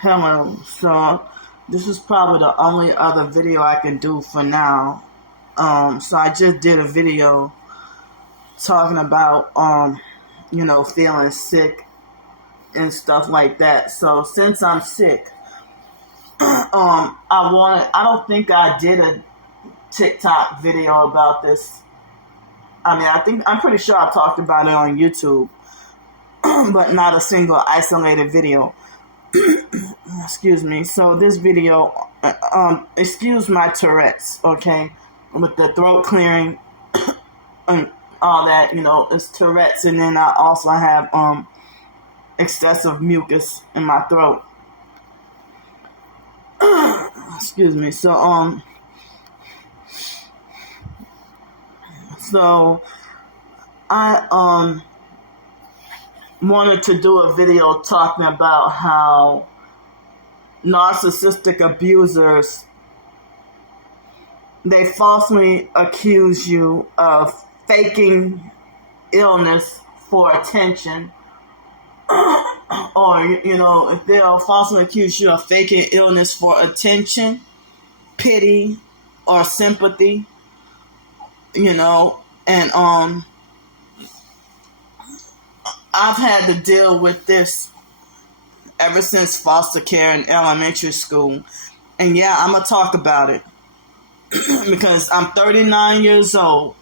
Hello. So this is probably the only other video I can do for now. So I just did a video talking about feeling sick and stuff like that. So since I'm sick, I don't think I did a TikTok video about this. I'm pretty sure I talked about it on YouTube, but not a single isolated video. Excuse me. So this video, excuse my Tourette's, okay, with the throat clearing and all that. It's Tourette's, and then I also have excessive mucus in my throat. Excuse me. So I wanted to do a video talking about how narcissistic abusers, they falsely accuse you of faking illness for attention, or if they'll falsely accuse you of faking illness for attention, pity, or sympathy, and I've had to deal with this ever since foster care in elementary school. And yeah, I'm going to talk about it because I'm 39 years old,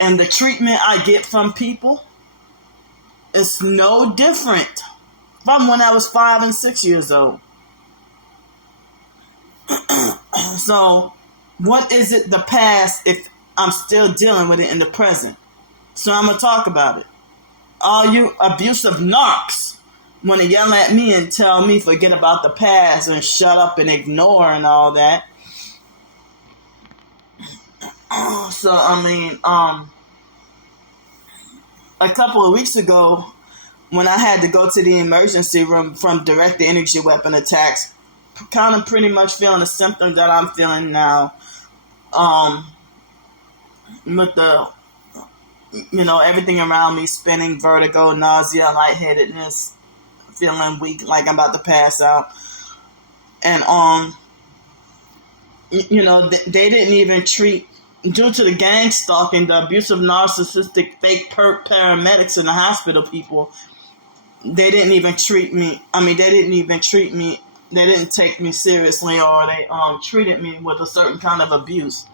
and the treatment I get from people is no different from when I was 5 and 6 years old. So what is it the past if I'm still dealing with it in the present? So I'm going to talk about it. All you abusive narcs want to yell at me and tell me forget about the past and shut up and ignore and all that. So, a couple of weeks ago, when I had to go to the emergency room from direct energy weapon attacks, kind of pretty much feeling the symptoms that I'm feeling now, with the everything around me spinning, vertigo, nausea, lightheadedness, feeling weak, like I'm about to pass out. And, they didn't even treat, due to the gang stalking, the abusive, narcissistic, fake paramedics in the hospital people, they didn't even treat me. They didn't take me seriously, or they treated me with a certain kind of abuse.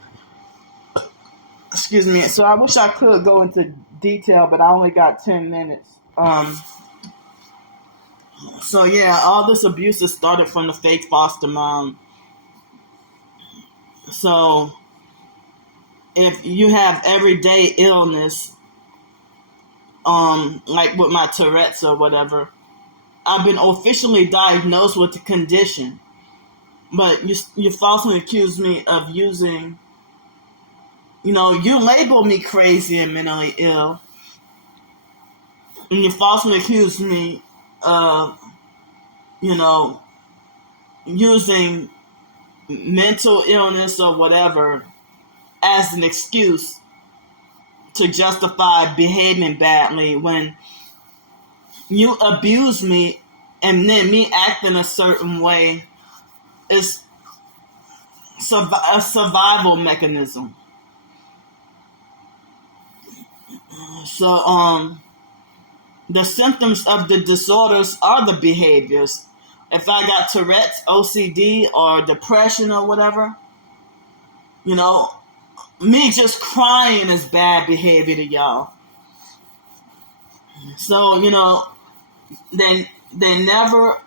Excuse me. So I wish I could go into detail, but I only got 10 minutes. So yeah, all this abuse has started from the fake foster mom. So if you have everyday illness, like with my Tourette's or whatever, I've been officially diagnosed with the condition, but you falsely accuse me of using. You label me crazy and mentally ill, and you falsely accuse me of, using mental illness or whatever as an excuse to justify behaving badly when you abuse me, and then me acting a certain way is a survival mechanism. So, the symptoms of the disorders are the behaviors. If I got Tourette's, OCD, or depression or whatever, me just crying is bad behavior to y'all. So, they never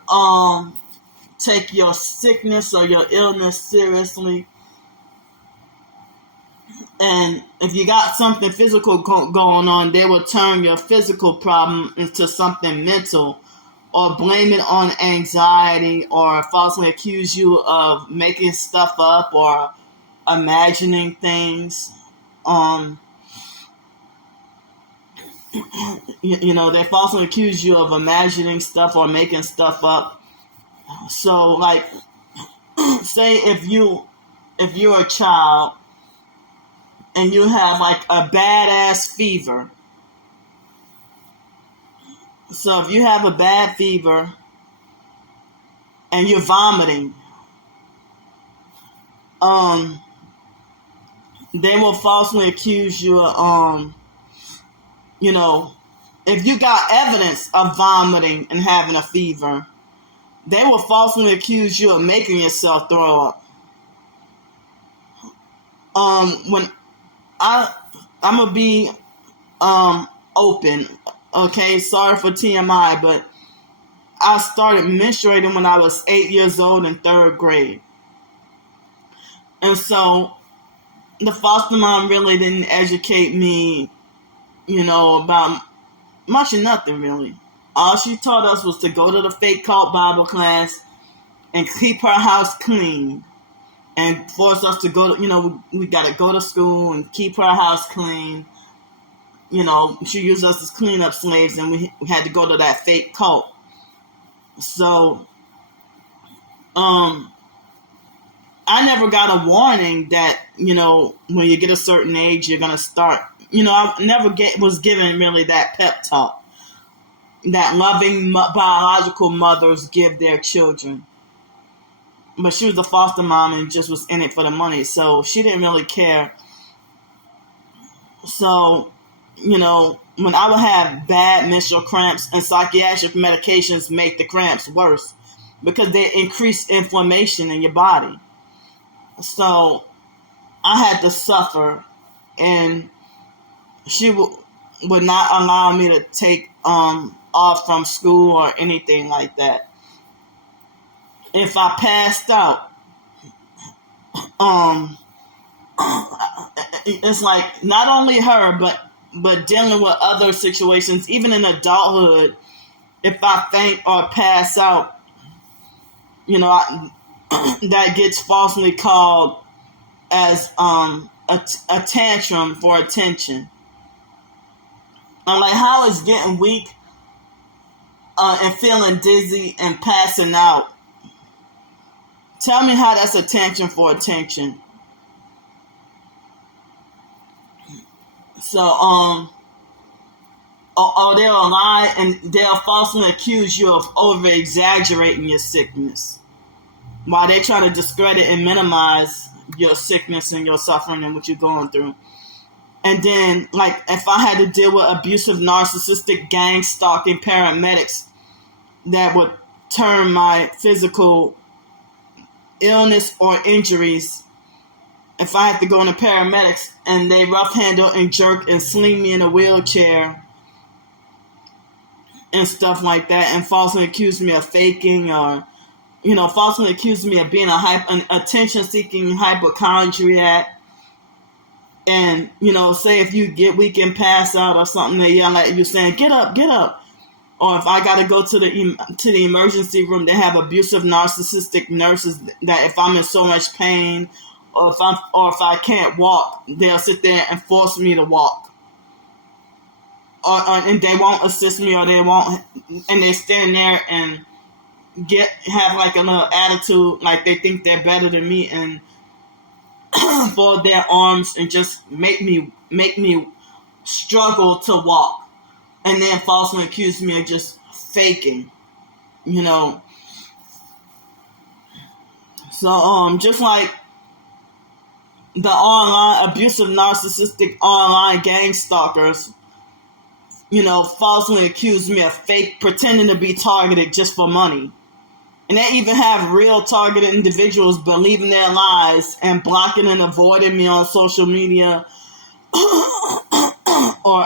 take your sickness or your illness seriously. And if you got something physical going on, they will turn your physical problem into something mental, or blame it on anxiety, or falsely accuse you of making stuff up or imagining things. They falsely accuse you of imagining stuff or making stuff up. So, like, say if you're a child and you have like a badass fever. So if you have a bad fever and you're vomiting, they will falsely accuse you of, if you got evidence of vomiting and having a fever, they will falsely accuse you of making yourself throw up. When I'm gonna be open, okay, sorry for TMI, but I started menstruating when I was 8 years old in 3rd grade. And so the foster mom really didn't educate me, about much of nothing really. All she taught us was to go to the fake cult Bible class and keep her house clean, and force us to go to, we got to go to school and keep her house clean. She used us as cleanup slaves, and we had to go to that fake cult. So, I never got a warning that, when you get a certain age, you're going to start, I never was given really that pep talk that loving biological mothers give their children. But she was a foster mom and just was in it for the money, so she didn't really care. So, when I would have bad menstrual cramps, and psychiatric medications make the cramps worse because they increase inflammation in your body. So I had to suffer, and she would not allow me to take off from school or anything like that. If I passed out, it's like not only her, but dealing with other situations, even in adulthood. If I faint or pass out, that gets falsely called as a tantrum for attention. I'm like, how is getting weak and feeling dizzy and passing out? Tell me how that's a tantrum for attention. So, or they'll lie and they'll falsely accuse you of over-exaggerating your sickness while they're trying to discredit and minimize your sickness and your suffering and what you're going through. And then, like, if I had to deal with abusive, narcissistic, gang-stalking paramedics that would turn my physical illness or injuries, if I had to go into paramedics and they rough handle and jerk and sling me in a wheelchair and stuff like that, and falsely accuse me of faking, or falsely accuse me of being an attention-seeking hypochondriac, and say if you get weak and pass out or something, they yell at you saying "get up, get up." Or if I got to go to the emergency room, they have abusive, narcissistic nurses that if I'm in so much pain, or if I can't walk, they'll sit there and force me to walk, and they won't assist me, or they won't, and they stand there and have like a little attitude, like they think they're better than me, and fold their arms and just make me struggle to walk. And then falsely accuse me of just faking, So, just like the online abusive, narcissistic online gang stalkers, falsely accuse me of pretending to be targeted just for money. And they even have real targeted individuals believing their lies and blocking and avoiding me on social media, or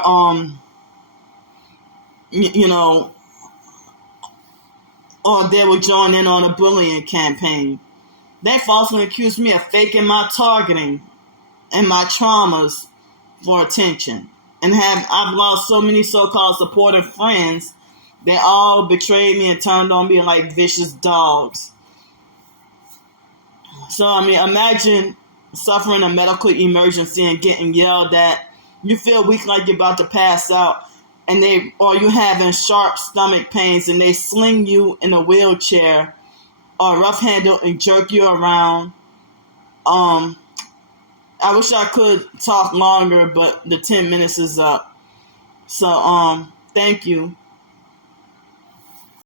or they would join in on a bullying campaign. They falsely accused me of faking my targeting and my traumas for attention. And I've lost so many so-called supportive friends. They all betrayed me and turned on me like vicious dogs. So, imagine suffering a medical emergency and getting yelled at. You feel weak like you're about to pass out, or you having sharp stomach pains, and they sling you in a wheelchair or rough handle and jerk you around. I wish I could talk longer, but the 10 minutes is up. So, thank you.